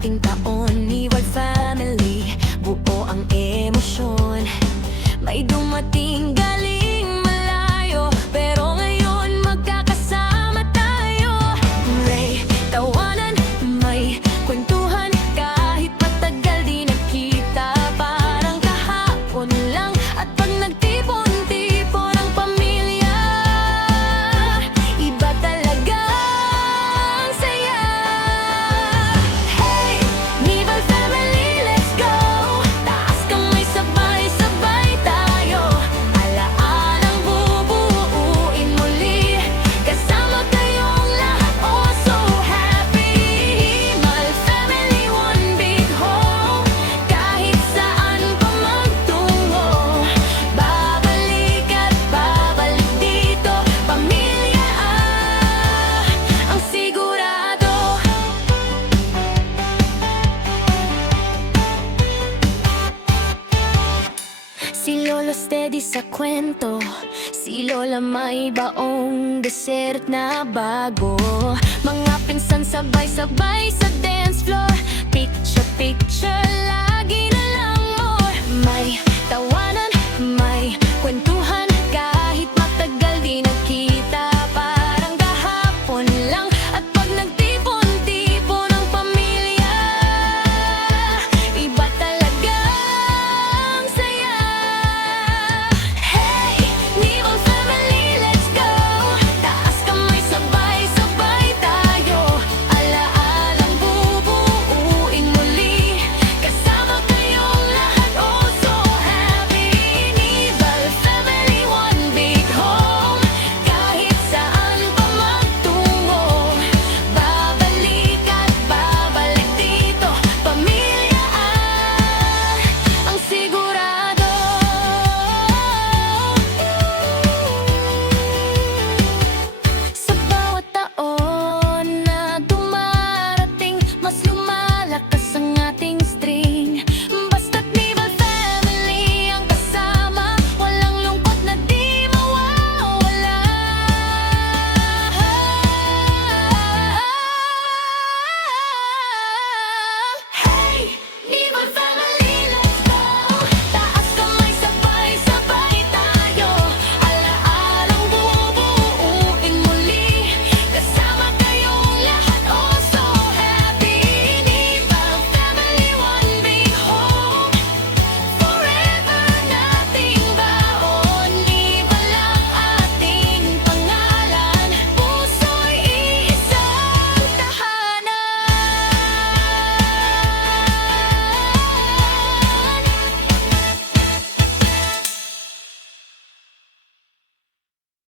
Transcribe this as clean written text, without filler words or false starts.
dating taon, Niwal family, buo ang emosyon. May dumating galing malayo, pero ngayon magkakasama tayo. May tawanan, may kwentuhan, kahit matagal di nakita. Parang kahapon lang, at pag nagtipon-tipon ang pamilya, iba talaga ang saya. Hey, Niwal family, let's go! Taas kamay, sabay-sabay tayo. Alaalang bubuuin muli, kasama kayong lahat, oh so happy. Niwal family, one big home. Kahit saan pa magtungo, babalik at babalik dito. Pamilya ang sigurado. Si Lolo steady sa kwento, si Lola may baong dessert na bago. Mga pinsan sabay-sabay sa dance floor, picture-picture